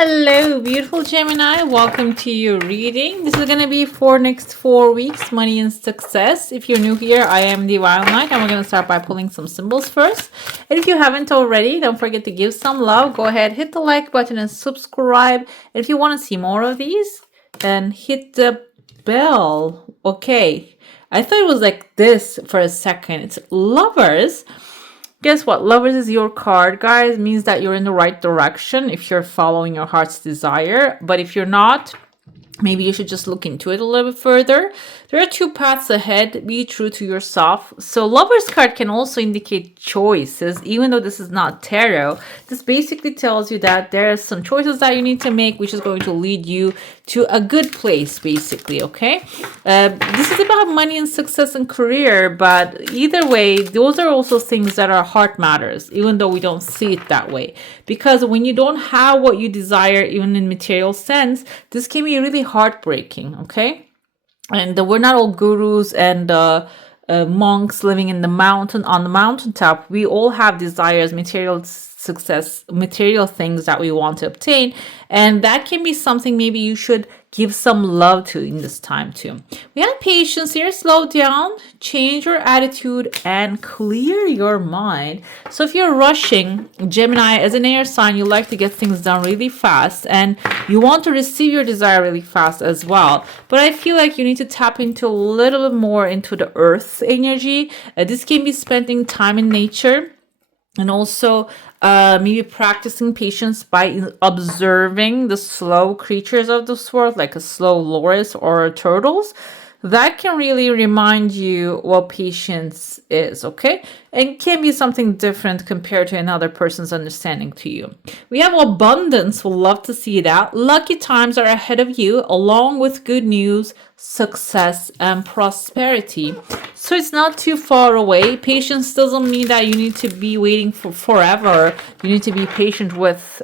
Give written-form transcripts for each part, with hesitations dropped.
Hello, beautiful Gemini. Welcome to your reading. This is going to be for next 4 weeks, money and success. If you're new here, I am Divine Light, and we're going to start by pulling some symbols first. And if you haven't already, don't forget to give some love. Go ahead, hit the like button and subscribe. And if you want to see more of these, then hit the bell. Okay. I thought it was like this for a second. It's lovers. Guess what? Lovers is your card, guys. It means that you're in the right direction if you're following your heart's desire. But if you're not, maybe you should just look into it a little bit further. There are 2 paths ahead. Be true to yourself. So Lover's card can also indicate choices, even though this is not tarot. This basically tells you that there are some choices that you need to make, which is going to lead you to a good place, basically, okay? This is about money and success and career, but either way, those are also things that are heart matters, even though we don't see it that way. Because when you don't have what you desire, even in material sense, this can be really heartbreaking, okay? And we're not all gurus and monks living in the mountain on the mountaintop. We all have desires, material success, material things that we want to obtain, and that can be something maybe you should give some love to in this time too. We have patience here. Slow down, change your attitude, and clear your mind. So if you're rushing, Gemini, as an air sign, you like to get things done really fast, and you want to receive your desire really fast as well. But I feel like you need to tap into a little bit more into the earth energy. This can be spending time in nature, and also maybe practicing patience by observing the slow creatures of this world, like a slow loris or turtles. That can really remind you what patience is, okay? And can be something different compared to another person's understanding to you. We have abundance. We'll love to see that. Lucky times are ahead of you, along with good news, success, and prosperity. So it's not too far away. Patience doesn't mean that you need to be waiting for forever. You need to be patient with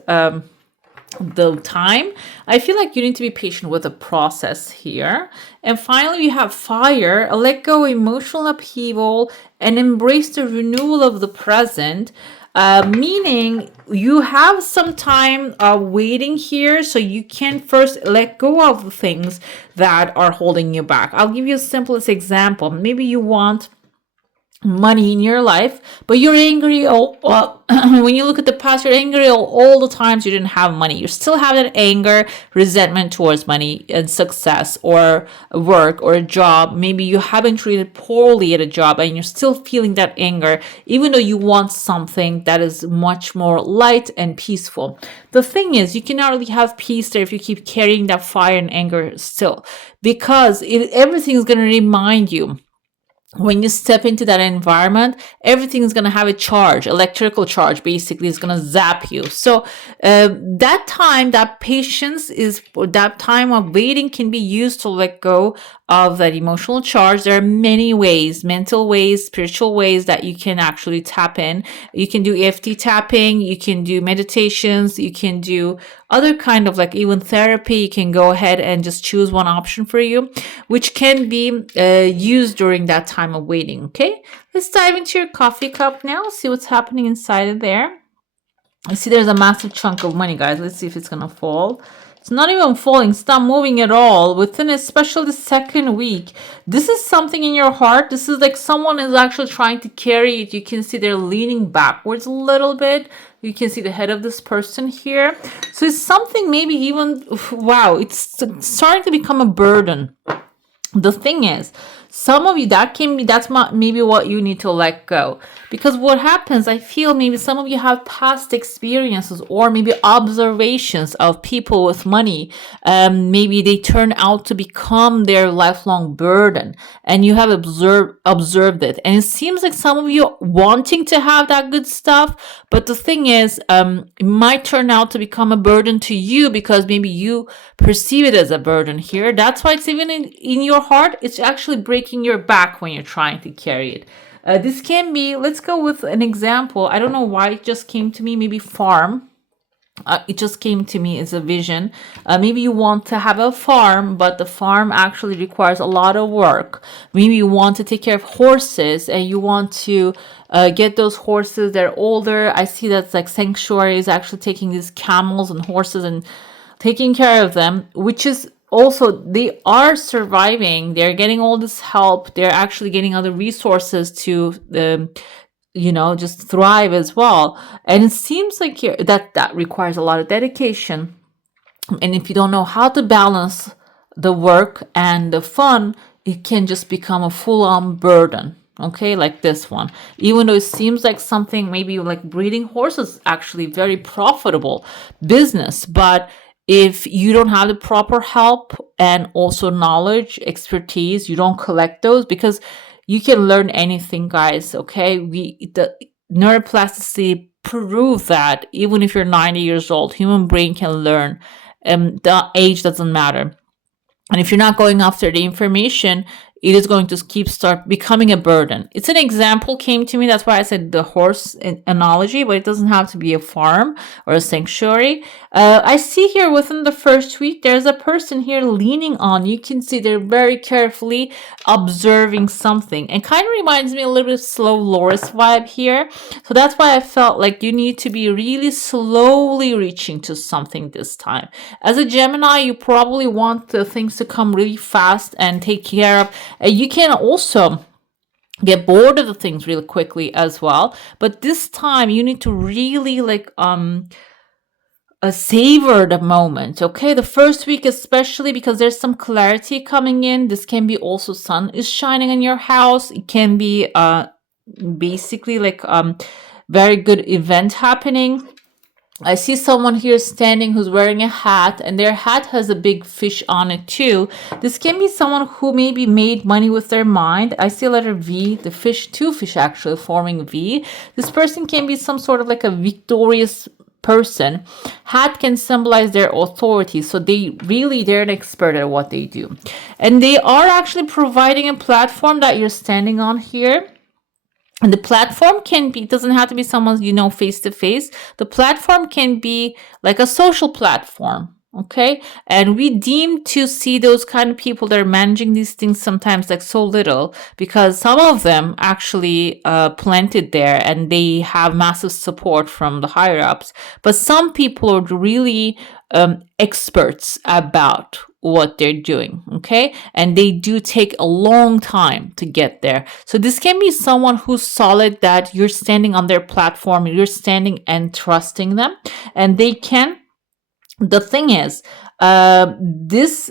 the time. I feel like you need to be patient with the process here. And finally, we have fire. Let go emotional upheaval and embrace the renewal of the present. Meaning you have some time waiting here, so you can first let go of the things that are holding you back. I'll give you a simplest example. Maybe you want money in your life, but you're angry when you look at the past, you're angry all the times you didn't have money. You still have that anger, resentment towards money and success or work or a job. Maybe you haven't treated poorly at a job and you're still feeling that anger, even though you want something that is much more light and peaceful. The thing is, you cannot really have peace there if you keep carrying that fire and anger still, because everything is going to remind you. When you step into that environment, everything is going to have a charge, electrical charge, basically is going to zap you. So that time, that patience is, that time of waiting can be used to let go of that emotional charge. There are many ways, mental ways, spiritual ways that you can actually tap in. You can do EFT tapping, you can do meditations, you can do other kind of like even therapy. You can go ahead and just choose one option for you, which can be used during that time of waiting. Okay, let's dive into your coffee cup now, see what's happening inside of there. I see there's a massive chunk of money, guys. Let's see if it's gonna fall. It's not even falling. It's not moving at all. Within especially the second week, this is something in your heart. This is like someone is actually trying to carry it. You can see they're leaning backwards a little bit. You can see the head of this person here. So it's something maybe even, wow, it's starting to become a burden. The thing is, some of you, that's maybe what you need to let go. Because what happens, I feel maybe some of you have past experiences or maybe observations of people with money. Maybe they turn out to become their lifelong burden, and you have observed it. And it seems like some of you wanting to have that good stuff, but the thing is, it might turn out to become a burden to you because maybe you perceive it as a burden here. That's why it's even in your heart. It's actually breaking your back when you're trying to carry it. This can be, let's go with an example. I don't know why it just came to me, maybe farm. It just came to me as a vision. Maybe you want to have a farm, but the farm actually requires a lot of work. Maybe you want to take care of horses and you want to get those horses. They're older. I see that's like sanctuary is actually taking these camels and horses and taking care of them, which is also they are surviving. They're getting all this help. They're actually getting other resources to just thrive as well. And it seems like here that requires a lot of dedication. And if you don't know how to balance the work and the fun, it can just become a full-on burden. Okay, like this one. Even though it seems like something maybe like breeding horses actually very profitable business, but if you don't have the proper help and also knowledge, expertise, you don't collect those, because you can learn anything, guys. Okay, the neuroplasticity proves that even if you're 90 years old, human brain can learn. The age doesn't matter. And if you're not going after the information, it is going to start becoming a burden. It's an example came to me. That's why I said the horse analogy, but it doesn't have to be a farm or a sanctuary. I see here within the first week, there's a person here leaning on. You can see they're very carefully observing something, and kind of reminds me a little bit of slow Loris vibe here. So that's why I felt like you need to be really slowly reaching to something this time. As a Gemini, you probably want the things to come really fast and take care of. You can also get bored of the things really quickly as well. But this time you need to really savor the moment. Okay, the first week especially, because there's some clarity coming in. This can be also sun is shining in your house. It can be basically very good event happening. I see someone here standing who's wearing a hat, and their hat has a big fish on it too. This can be someone who maybe made money with their mind. I see a letter V, the fish, two fish actually forming V. This person can be some sort of like a victorious person. Hat can symbolize their authority, so they're an expert at what they do. And they are actually providing a platform that you're standing on here. And the platform doesn't have to be someone face to face. The platform can be like a social platform. Okay. And we deem to see those kind of people that are managing these things sometimes like so little, because some of them actually planted there and they have massive support from the higher ups. But some people are really experts about what they're doing, okay? And they do take a long time to get there. So this can be someone who's solid, that you're standing on their platform, you're standing and trusting them, and they can. The thing is, this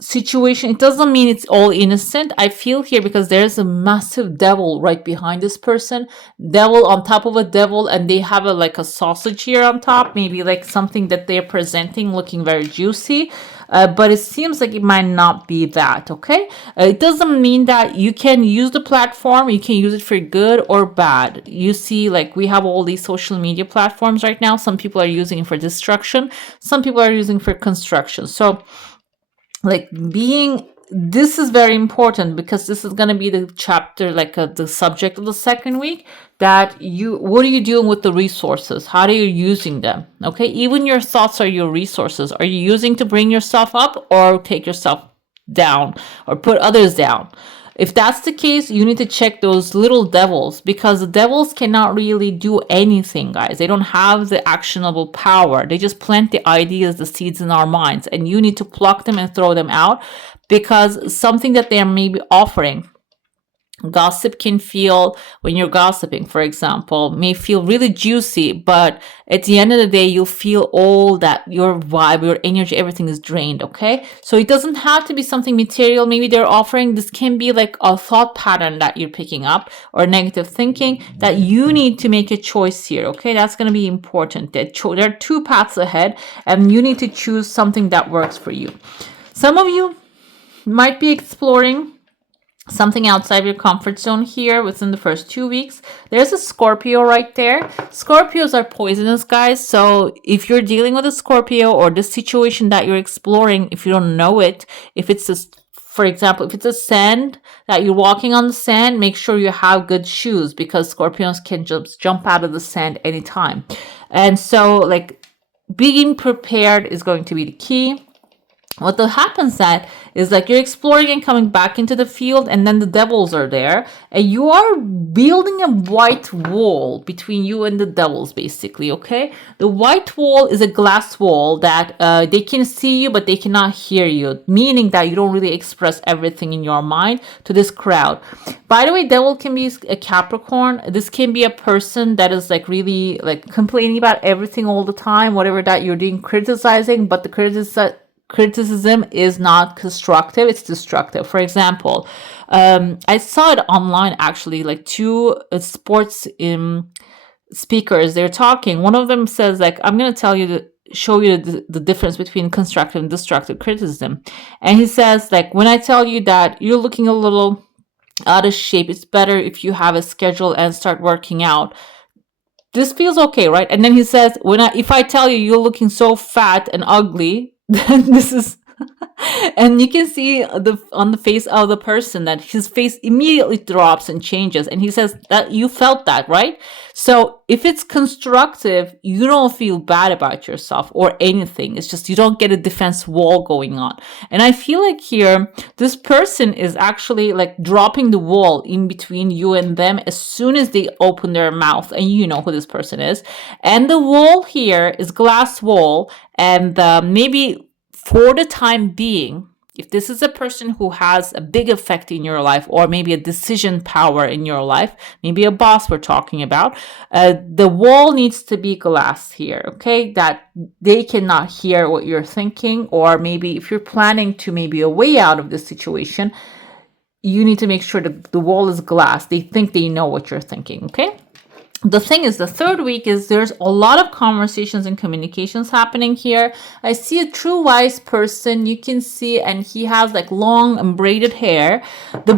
situation, it doesn't mean it's all innocent. I feel here because there's a massive devil right behind this person, devil on top of a devil, and they have a sausage here on top, maybe like something that they're presenting looking very juicy. But it seems like it might not be that, okay? It doesn't mean that you can use the platform, you can use it for good or bad. You see, we have all these social media platforms right now. Some people are using it for destruction, some people are using it for construction. So, this is very important, because this is going to be the chapter, the subject of the second week, that what are you doing with the resources? How are you using them? Okay, even your thoughts are your resources. Are you using to bring yourself up or take yourself down or put others down? If that's the case, you need to check those little devils, because the devils cannot really do anything, guys. They don't have the actionable power. They just plant the ideas, the seeds in our minds, and you need to pluck them and throw them out, because something that they are maybe offering. Gossip can feel, when you're gossiping, for example, may feel really juicy, but at the end of the day, you'll feel all that your vibe, your energy, everything is drained, okay? So it doesn't have to be something material. Maybe they're offering, this can be like a thought pattern that you're picking up, or negative thinking, that you need to make a choice here, okay? That's going to be important. There are two paths ahead, and you need to choose something that works for you. Some of you might be exploring something outside your comfort zone here within the first 2 weeks. There's a Scorpio right there. Scorpios are poisonous, guys. So if you're dealing with a Scorpio, or this situation that you're exploring, if you don't know it, if it's for example, if it's a sand that you're walking on the sand, make sure you have good shoes, because Scorpions can just jump out of the sand anytime. And so being prepared is going to be the key. What happens that is like you're exploring and coming back into the field, and then the devils are there, and you are building a white wall between you and the devils, basically. Okay, the white wall is a glass wall that they can see you but they cannot hear you, meaning that you don't really express everything in your mind to this crowd. By the way, devil can be a Capricorn. This can be a person that is like really like complaining about everything all the time, whatever that you're doing, criticizing, but the criticism is not constructive, it's destructive. For example, I saw it online actually, like two sports speakers, they're talking. One of them says like, I'm going to tell you show you the difference between constructive and destructive criticism. And he says like, when I tell you that you're looking a little out of shape, it's better if you have a schedule and start working out. This feels okay, right? And then he says, if I tell you you're looking so fat and ugly, then this is and you can see on the face of the person that his face immediately drops and changes, and he says that you felt that, right? So if it's constructive, you don't feel bad about yourself or anything. It's just you don't get a defense wall going on. And I feel like here this person is actually like dropping the wall in between you and them as soon as they open their mouth, and you know who this person is. And the wall here is glass wall, and maybe for the time being, if this is a person who has a big effect in your life, or maybe a decision power in your life, maybe a boss we're talking about, the wall needs to be glass here, okay? That they cannot hear what you're thinking, or maybe if you're planning to maybe a way out of this situation, you need to make sure that the wall is glass. They think they know what you're thinking, okay? The thing is, the third week is there's a lot of conversations and communications happening here. I see a true wise person, you can see, and he has like long and braided hair. The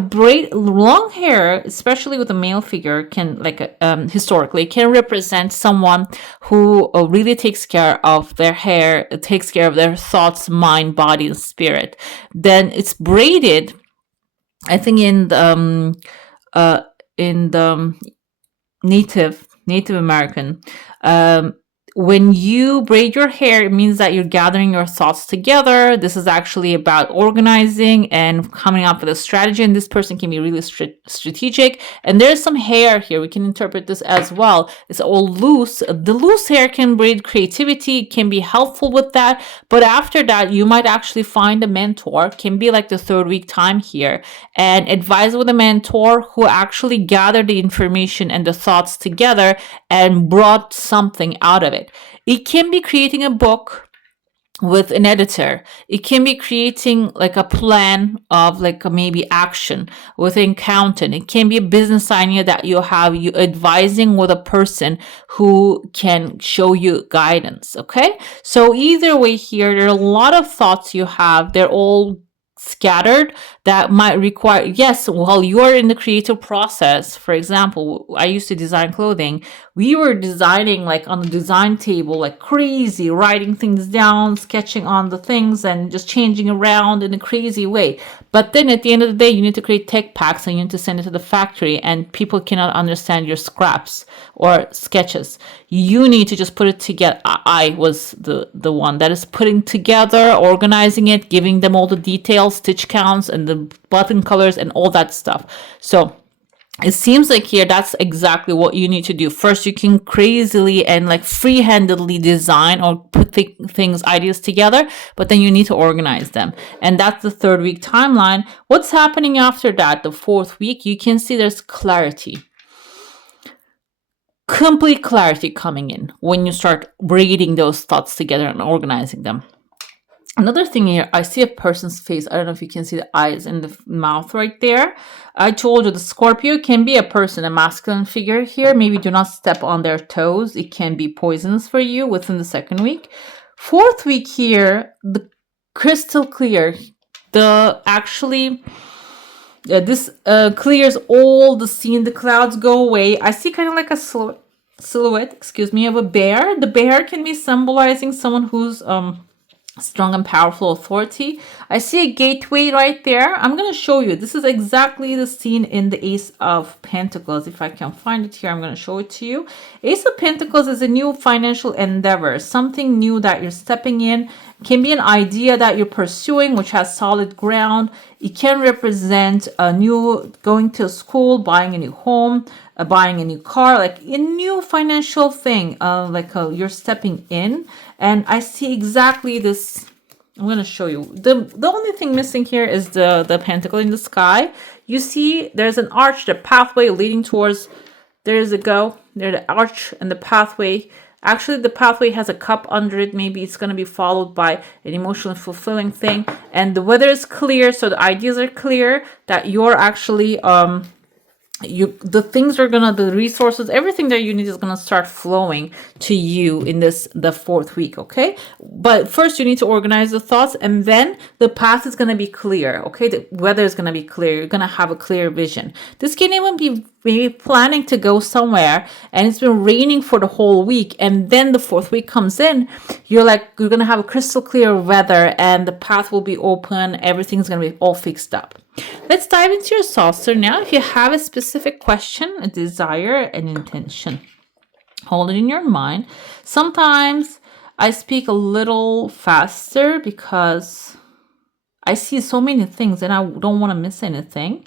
long hair, especially with a male figure, can like historically can represent someone who really takes care of their hair, takes care of their thoughts, mind, body, and spirit. Then it's braided, I think in the Native American. When you braid your hair, it means that you're gathering your thoughts together. This is actually about organizing and coming up with a strategy. And this person can be really strategic. And there's some hair here. We can interpret this as well. It's all loose. The loose hair can breed creativity, can be helpful with that. But after that, you might actually find a mentor, can be like the third week time here, and advise with a mentor who actually gathered the information and the thoughts together and brought something out of it. It can be creating a book with an editor. It can be creating like a plan of like maybe action with an accountant. It can be a business idea that you advising with a person who can show you guidance. Okay. So either way here, there are a lot of thoughts you have. They're all scattered that might require, yes, while you are in the creative process. For example, I used to design clothing. We were designing like on the design table like crazy, writing things down, sketching on the things, and just changing around in a crazy way. But then at the end of the day, you need to create tech packs and you need to send it to the factory, and people cannot understand your scraps or sketches. You need to just put it together. I was the one that is putting together, organizing it, giving them all the details, stitch counts, and the button colors and all that stuff. So it seems like here that's exactly what you need to do. First, you can crazily and like free-handedly design or put things, ideas together, but then you need to organize them. And that's the third week timeline. What's happening after that? The fourth week, you can see there's clarity. Complete clarity coming in when you start braiding those thoughts together and organizing them. Another thing here, I see a person's face. I don't know if you can see the eyes and the mouth right there. I told you the Scorpio can be a person, a masculine figure here. Maybe do not step on their toes. It can be poisonous for you within the second week. Fourth week here, the crystal clear. This clears all the scene. The clouds go away. I see kind of like a silhouette, of a bear. The bear can be symbolizing someone who's strong and powerful authority. I see a gateway right there. I'm going to show you. This is exactly the scene in the Ace of Pentacles. If I can find it here, I'm going to show it to you. Ace of Pentacles is a new financial endeavor, something new that you're stepping in. Can be an idea that you're pursuing, which has solid ground. It can represent a new going to school, buying a new home, buying a new car, like a new financial thing, you're stepping in. And I see exactly this. I'm going to show you. The only thing missing here is the pentacle in the sky. You see there's an arch, the pathway leading towards, there's the arch and the pathway. Actually, the pathway has a cup under it. Maybe it's going to be followed by an emotionally fulfilling thing. And the weather is clear, so the ideas are clear that you're actually the resources, everything that you need is gonna start flowing to you in the fourth week. Okay, but first you need to organize the thoughts, and then the path is gonna be clear. Okay, the weather is gonna be clear. You're gonna have a clear vision. This can even be maybe planning to go somewhere, and it's been raining for the whole week, and then the fourth week comes in. You're gonna have a crystal clear weather, and the path will be open. Everything's gonna be all fixed up. Let's dive into your saucer now. If you have a specific question, a desire, an intention, hold it in your mind. Sometimes I speak a little faster because I see so many things and I don't want to miss anything.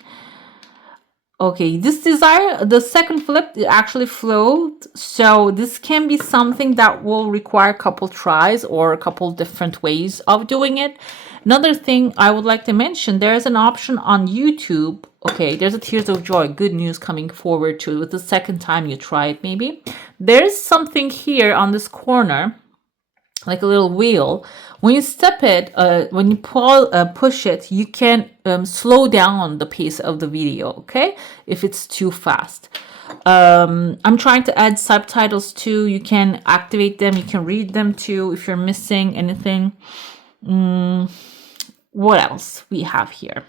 Okay, this desire, the second flip, it actually flowed. So this can be something that will require a couple tries or a couple different ways of doing it. Another thing I would like to mention, there is an option on YouTube. Okay, there's a Tears of Joy, good news coming forward to it with the second time you try it maybe. There's something here on this corner, like a little wheel. When you step it, when you push it, you can slow down the pace of the video, okay? If it's too fast. I'm trying to add subtitles too. You can activate them. You can read them too if you're missing anything. What else we have here?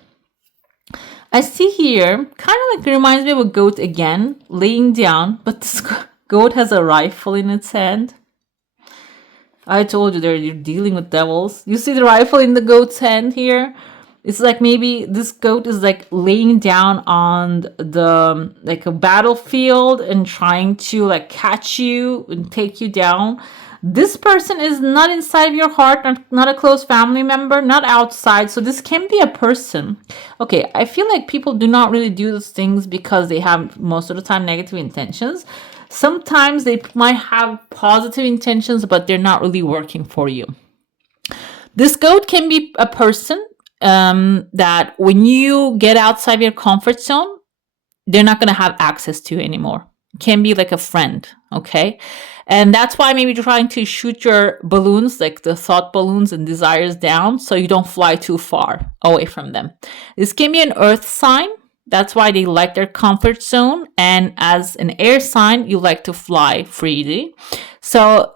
I see here, kind of like it reminds me of a goat again, laying down, but this goat has a rifle in its hand. I told you you're dealing with devils. You see the rifle in the goat's hand here? It's like maybe this goat is like laying down on a battlefield and trying to like catch you and take you down. This person is not inside your heart, not a close family member, not outside. So this can be a person. Okay, I feel like people do not really do these things because they have most of the time negative intentions. Sometimes they might have positive intentions, but they're not really working for you. This goat can be a person that when you get outside your comfort zone, they're not going to have access to you anymore. It can be like a friend, okay? And that's why maybe you're trying to shoot your balloons, like the thought balloons and desires down, so you don't fly too far away from them. This can be an earth sign. That's why they like their comfort zone. And as an air sign, you like to fly freely. So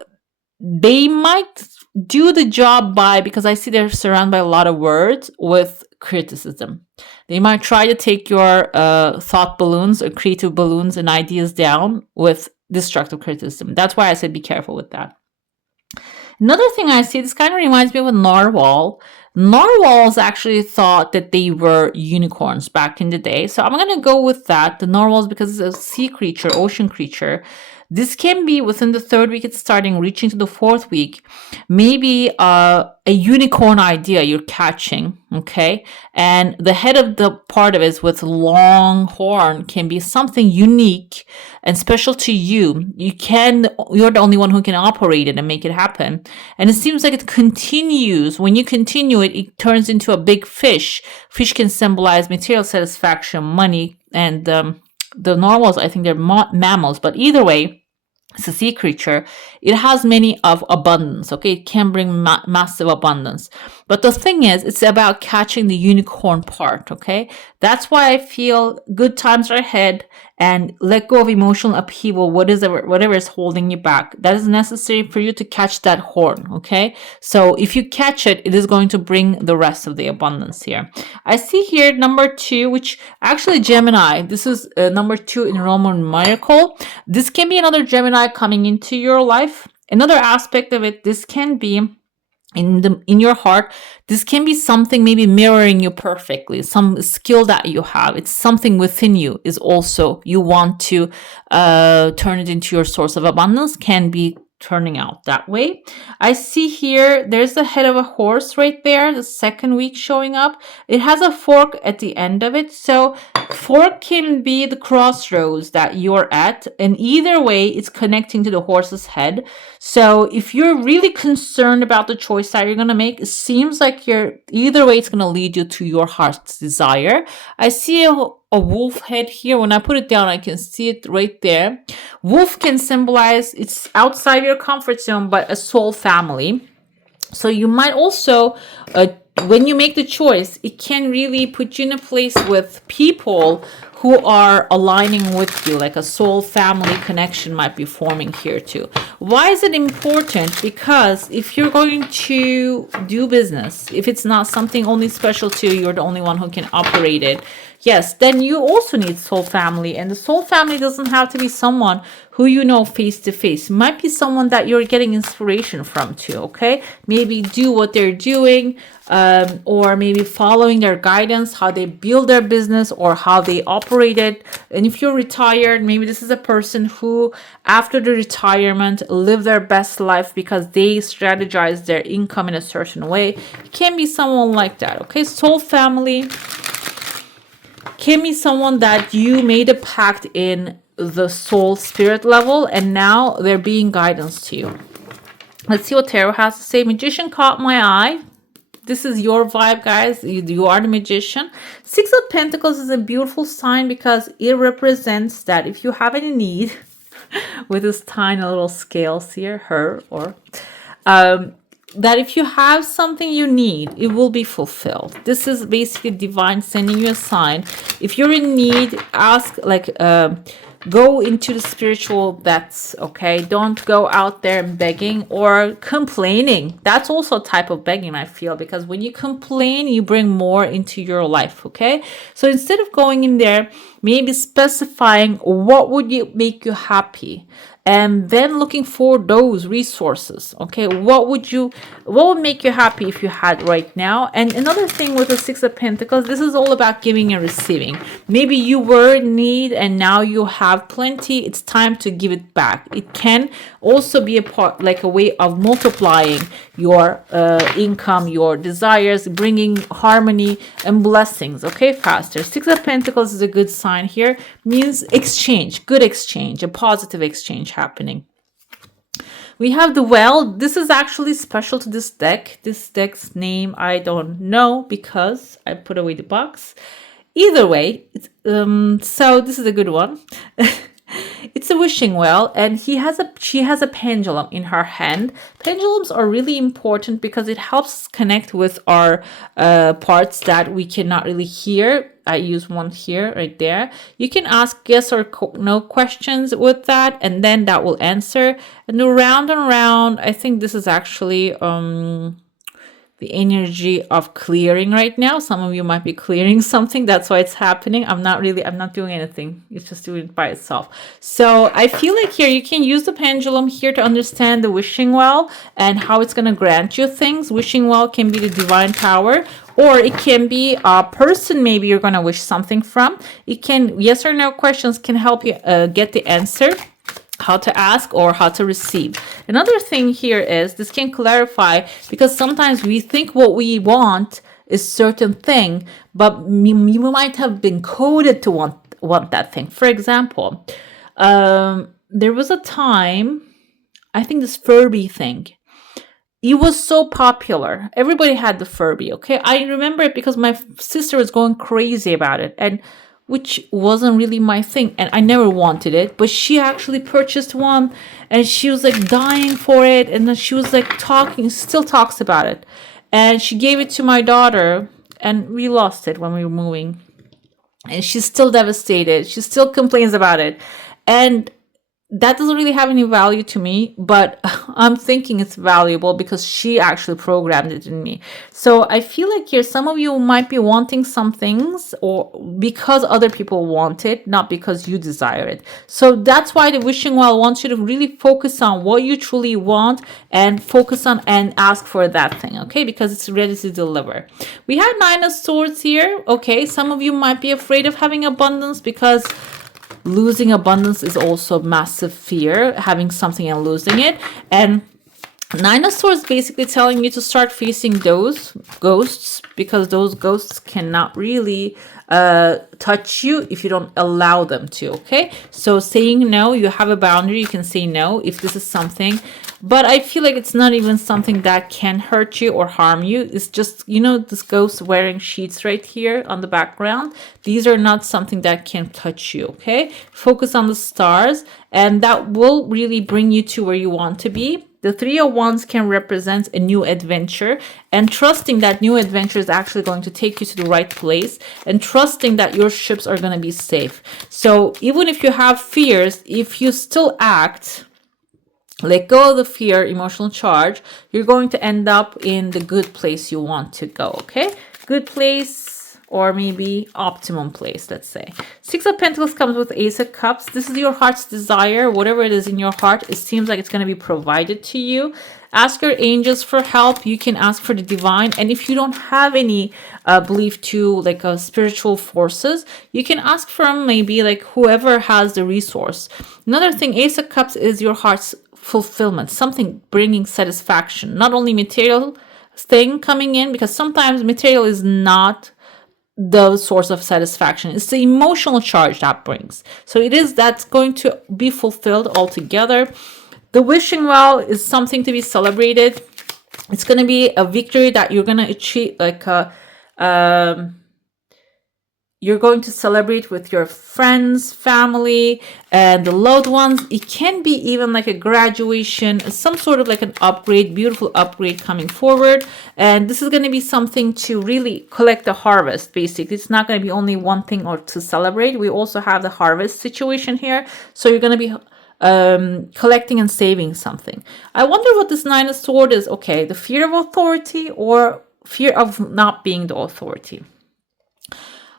they might do the job because I see they're surrounded by a lot of words with criticism. They might try to take your thought balloons or creative balloons and ideas down with destructive criticism. That's why I said be careful with that. Another thing I see, this kind of reminds me of a narwhal. Narwhals actually thought that they were unicorns back in the day. So I'm going to go with that. The narwhals, because it's a sea creature, ocean creature. This can be within the third week, it's starting, reaching to the fourth week. Maybe a unicorn idea you're catching, okay? And the head of the part of it is with long horn can be something unique and special to you. You're the only one who can operate it and make it happen. And it seems like it continues. When you continue it, it turns into a big fish. Fish can symbolize material satisfaction, money, and the narwhals, I think they're mammals, but either way, it's a sea creature. It has many of abundance, okay? It can bring massive abundance. But the thing is, it's about catching the unicorn part, okay? That's why I feel good times are ahead, and let go of emotional upheaval, whatever is holding you back. That is necessary for you to catch that horn, okay? So if you catch it, it is going to bring the rest of the abundance here. I see here number 2, which actually Gemini, this is number 2 in Roman miracle. This can be another Gemini coming into your life. Another aspect of it, this can be in your heart. This can be something maybe mirroring you perfectly, some skill that you have. It's something within you is also you want to turn it into your source of abundance, can be turning out that way. I see here there's the head of a horse right there, the second week showing up. It has a fork at the end of it. So fork can be the crossroads that you're at, and either way it's connecting to the horse's head. So if you're really concerned about the choice that you're going to make, it seems like you're either way it's going to lead you to your heart's desire. I see a wolf head here. When I put it down, I can see it right there. Wolf can symbolize it's outside your comfort zone, but a soul family. So you might also, when you make the choice, it can really put you in a place with people who are aligning with you, like a soul family connection might be forming here too. Why is it important? Because if you're going to do business, if it's not something only special to you, you're the only one who can operate it, yes, then you also need soul family. And the soul family doesn't have to be someone who you know face to face. It might be someone that you're getting inspiration from too, okay? Maybe do what they're doing, or maybe following their guidance, how they build their business or how they operate it. And if you're retired, maybe this is a person who, after the retirement, live their best life because they strategize their income in a certain way. It can be someone like that, okay? Soul family can be someone that you made a pact in the soul spirit level, and now they're being guidance to you. Let's see what tarot has to say. Magician caught my eye. This is your vibe, guys. You are the magician. Six of Pentacles is a beautiful sign because it represents that if you have any need with this tiny little scales here, her or that if you have something you need, it will be fulfilled. This is basically divine sending you a sign. If you're in need, ask, like, go into the spiritual depths, okay? Don't go out there begging or complaining. That's also a type of begging, I feel, because when you complain, you bring more into your life, okay? So instead of going in there, maybe specifying what would make you happy, and then looking for those resources, okay? What would make you happy if you had right now? And another thing with the Six of Pentacles, this is all about giving and receiving. Maybe you were in need and now you have plenty. It's time to give it back. It can also be a part, like a way of multiplying your income, your desires, bringing harmony and blessings, okay? Faster. Six of Pentacles is a good sign here. Means exchange, good exchange, a positive exchange happening. We have the Well. This is actually special to this deck. This deck's name I don't know because I put away the box. Either way, so this is a good one. It's a wishing well, and she has a pendulum in her hand. Pendulums are really important because it helps us connect with our parts that we cannot really hear. I use one here, right there. You can ask yes or no questions with that, and then that will answer. And round and round, I think this is actually the energy of clearing right now. Some of you might be clearing something. That's why it's happening. I'm not doing anything. It's just doing it by itself. So I feel like here you can use the pendulum here to understand the wishing well and how it's going to grant you things. Wishing well can be the divine power, or it can be a person maybe you're going to wish something from. It can, yes or no questions can help you get the answer, how to ask or how to receive. Another thing here is this can clarify, because sometimes we think what we want is certain thing, but you might have been coded to want that thing. For example, there was a time, I think this Furby thing, it was so popular. Everybody had the Furby, okay? I remember it because my sister was going crazy about it, and which wasn't really my thing, and I never wanted it, but she actually purchased one and she was like dying for it, and then she was like still talks about it, and she gave it to my daughter and we lost it when we were moving, and she's still devastated. She still complains about it, and that doesn't really have any value to me, but I'm thinking it's valuable because she actually programmed it in me. So I feel like here some of you might be wanting some things or because other people want it, not because you desire it. So that's why the wishing well wants you to really focus on what you truly want and focus on and ask for that thing, okay? Because it's ready to deliver. We have Nine of Swords here, okay? Some of you might be afraid of having abundance because losing abundance is also massive fear, having something and losing it. And Nine of Swords basically telling you to start facing those ghosts, because those ghosts cannot really touch you if you don't allow them to, okay? So saying no, you have a boundary, you can say no if this is something, but I feel like it's not even something that can hurt you or harm you. It's just, you know, this ghost wearing sheets right here on the background. These are not something that can touch you, okay? Focus on the stars, and that will really bring you to where you want to be. The Three of Wands can represent a new adventure, and trusting that new adventure is actually going to take you to the right place, and trusting that your ships are going to be safe. So even if you have fears, if you still act, let go of the fear, emotional charge, you're going to end up in the good place you want to go, okay? Good place, or maybe optimum place, let's say. Six of Pentacles comes with Ace of Cups. This is your heart's desire. Whatever it is in your heart, it seems like it's going to be provided to you. Ask your angels for help. You can ask for the divine. And if you don't have any belief to like spiritual forces, you can ask from maybe like whoever has the resource. Another thing, Ace of Cups is your heart's fulfillment, something bringing satisfaction, not only material thing coming in, because sometimes material is not the source of satisfaction. It's the emotional charge that brings. So it is that's going to be fulfilled altogether. The wishing well is something to be celebrated. It's going to be a victory that you're going to achieve, like you're going to celebrate with your friends, family, and the loved ones. It can be even like a graduation, some sort of like an upgrade, beautiful upgrade coming forward. And this is going to be something to really collect the harvest, basically. It's not going to be only one thing or to celebrate. We also have the harvest situation here. So you're going to be collecting and saving something. I wonder what this Nine of Swords is. Okay, the fear of authority or fear of not being the authority.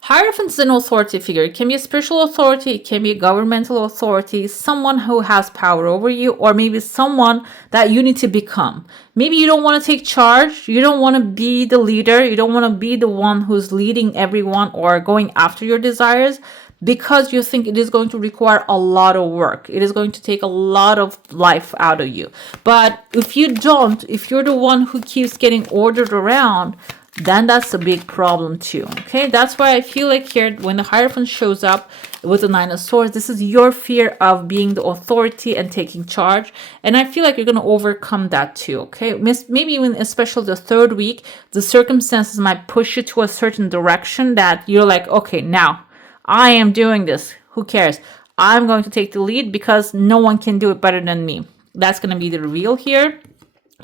Hierophant is an authority figure. It can be a spiritual authority, it can be a governmental authority, someone who has power over you, or maybe someone that you need to become. Maybe you don't want to take charge, you don't want to be the leader, you don't want to be the one who's leading everyone or going after your desires, because you think it is going to require a lot of work. It is going to take a lot of life out of you. But if you don't, if you're the one who keeps getting ordered around, then that's a big problem too, okay? That's why I feel like here, when the Hierophant shows up with the Nine of Swords, this is your fear of being the authority and taking charge. And I feel like you're going to overcome that too, okay? Maybe even especially the third week, the circumstances might push you to a certain direction that you're like, okay, now I am doing this. Who cares? I'm going to take the lead because no one can do it better than me. That's going to be the reveal here.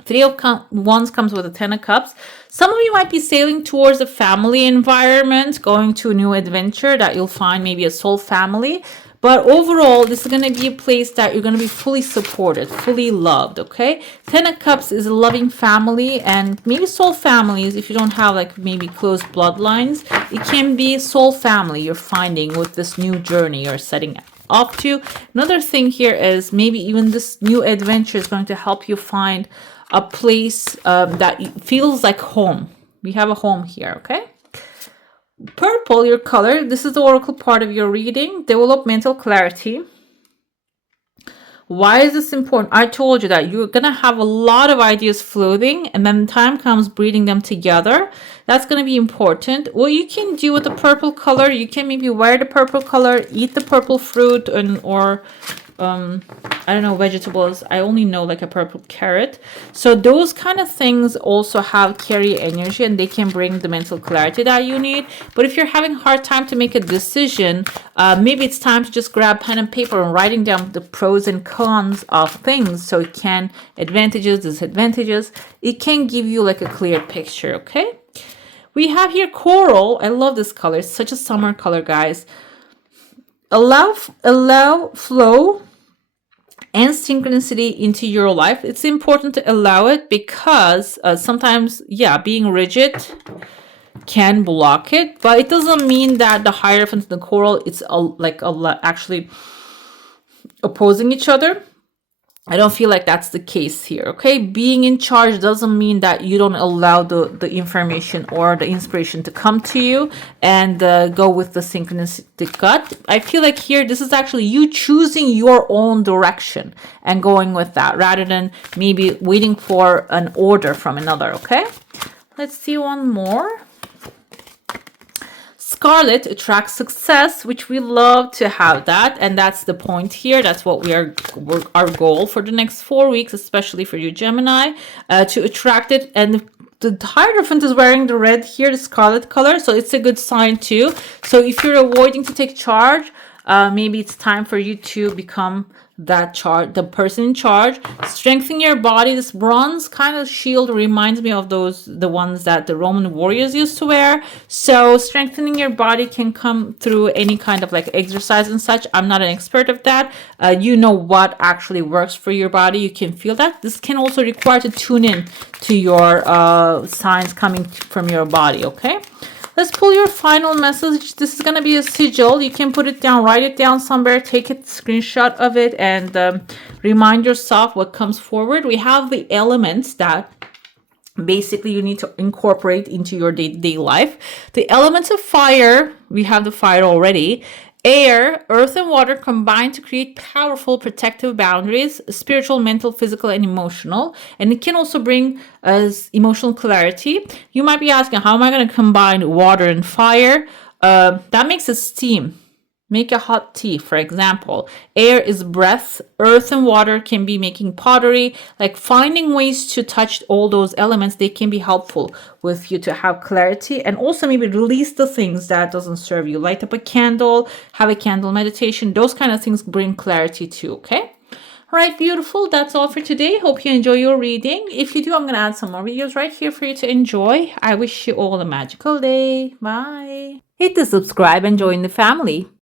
Three of Wands comes with a Ten of Cups. Some of you might be sailing towards a family environment, going to a new adventure that you'll find maybe a soul family. But overall, this is going to be a place that you're going to be fully supported, fully loved, okay? Ten of Cups is a loving family, and maybe soul families, if you don't have like maybe close bloodlines, it can be soul family you're finding with this new journey you're setting up to. Another thing here is maybe even this new adventure is going to help you find a place that feels like home. We have a home here, okay? Purple, your color. This is the oracle part of your reading. Develop mental clarity. Why is this important? I told you that you're going to have a lot of ideas floating, and then the time comes breeding them together. That's going to be important. What you can do with the purple color, you can maybe wear the purple color, eat the purple fruit, or I don't know, vegetables. I only know like a purple carrot. So those kind of things also carry energy, and they can bring the mental clarity that you need. But if you're having a hard time to make a decision, maybe it's time to just grab pen and paper and writing down the pros and cons of things. So it can, advantages, disadvantages. It can give you like a clear picture, okay? We have here coral. I love this color. It's such a summer color, guys. Allow flow. and synchronicity into your life. It's important to allow it because sometimes, yeah, being rigid can block it, but it doesn't mean that the Hierophant and the Coral, it's actually opposing each other. I don't feel like that's the case here, okay? Being in charge doesn't mean that you don't allow the information or the inspiration to come to you and go with the synchronistic gut. I feel like here, this is actually you choosing your own direction and going with that rather than maybe waiting for an order from another, okay? Let's see one more. Scarlet attracts success, which we love to have that, and that's the point here. That's what our goal for the next 4 weeks, especially for you Gemini, to attract it. And the Hierophant is wearing the red here, the scarlet color, so it's a good sign too. So if you're avoiding to take charge, maybe it's time for you to become the person in charge. Strengthening your body. This bronze kind of shield reminds me of the ones that the Roman warriors used to wear. So strengthening your body can come through any kind of like exercise and such. I'm not an expert of that. You know what actually works for your body. You can feel that. This can also require to tune in to your signs coming from your body, okay? Let's pull your final message. This is going to be a sigil. You can put it down, write it down somewhere, take a screenshot of it, and remind yourself what comes forward. We have the elements that basically you need to incorporate into your day-to-day life. The elements of fire, we have the fire already. Air, earth, and water combine to create powerful protective boundaries, spiritual, mental, physical, and emotional. And it can also bring us emotional clarity. You might be asking, how am I going to combine water and fire? That makes a steam. Make a hot tea, for example. Air is breath. Earth and water can be making pottery. Like finding ways to touch all those elements, they can be helpful with you to have clarity and also maybe release the things that doesn't serve you. Light up a candle, have a candle meditation. Those kind of things bring clarity too, okay? All right, beautiful. That's all for today. Hope you enjoy your reading. If you do, I'm going to add some more videos right here for you to enjoy. I wish you all a magical day. Bye. Hit the subscribe and join the family.